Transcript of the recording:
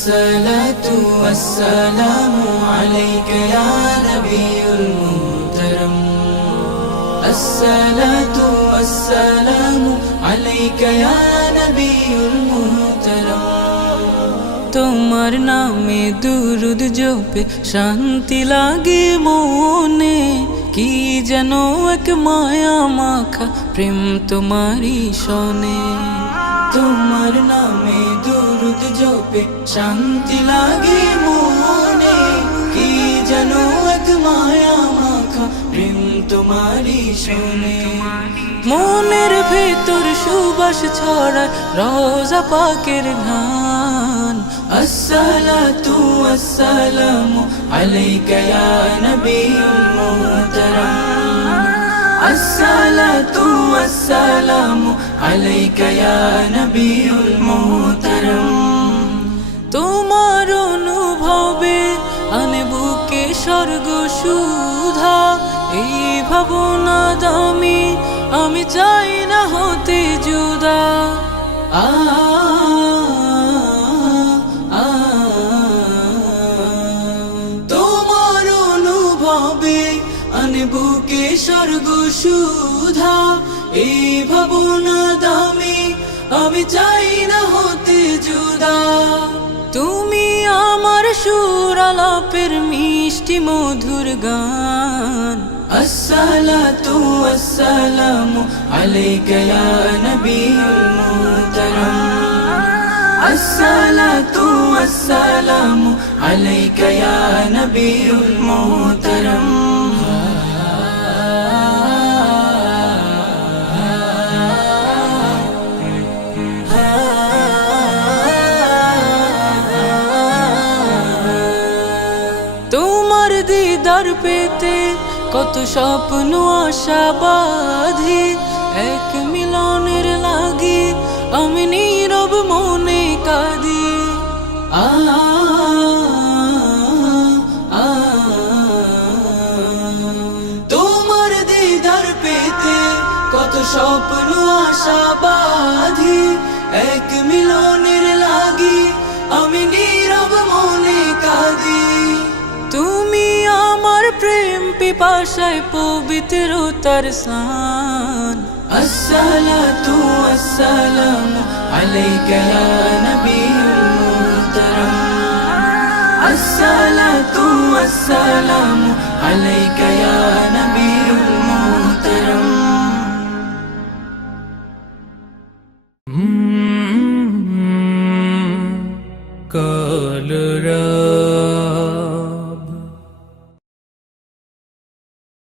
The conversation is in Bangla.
الصلاة والسلام عليك يا نبي المحترم الصلاة والسلام عليك يا نبي المحترم তোমার নামে দুরুদ জপে শান্তি লাগে মনে কি যেন এক মায়া মাখা প্রেম তোমারই শোনে তোমার নামে গল্পে শান্তি লাগে মনে কি যেন এক মায়া মাখা প্রেম তোমারি শুনে মনের ভেতর সুবাস ছড়ায় রোজা পাকের ঘান আসসালাতু আসসালামু আলাইকা ইয়া নবিয়ুল মুহতারাম আসসালাতু আসসালামু আলাইকা ইয়া নবিয়ুল মুহতারাম তোমার অনুভবে আনে বুকে স্বর্গ সুধা এই ভাবনা দামি আমি চাই না হতে জুদা আ তোমার অনুভবে আনে বুকে স্বর্গ সুধা এই ভাবনা দামি আমি চাই না হতে জুদা তুমি আমার সুরালাপের মিষ্টি মধুর গান আসসালাতু আসসালামু আলাইকা ইয়া নবিয়ুল মুতারাম আসসালাতু আসসালামু আলাইকা ইয়া নবিয়ুল মুতারাম তোমার দিদার পেতে কত স্বপ্ন আশা বাধে এক মিলনের লাগে আমি নীরব মনে কাঁদি তোমার দিদার পেতে কত স্বপ্ন আশা বাধে এক মিলনের ভাষায় পবিত্র তার সান আসসালাতু আসসালামু আলাইকা ইয়া নবিয়ুল মুহতারাম আসসালাতু আসসালামু আলাইকা ইয়া নবিয়ুল মুহতারাম কালরা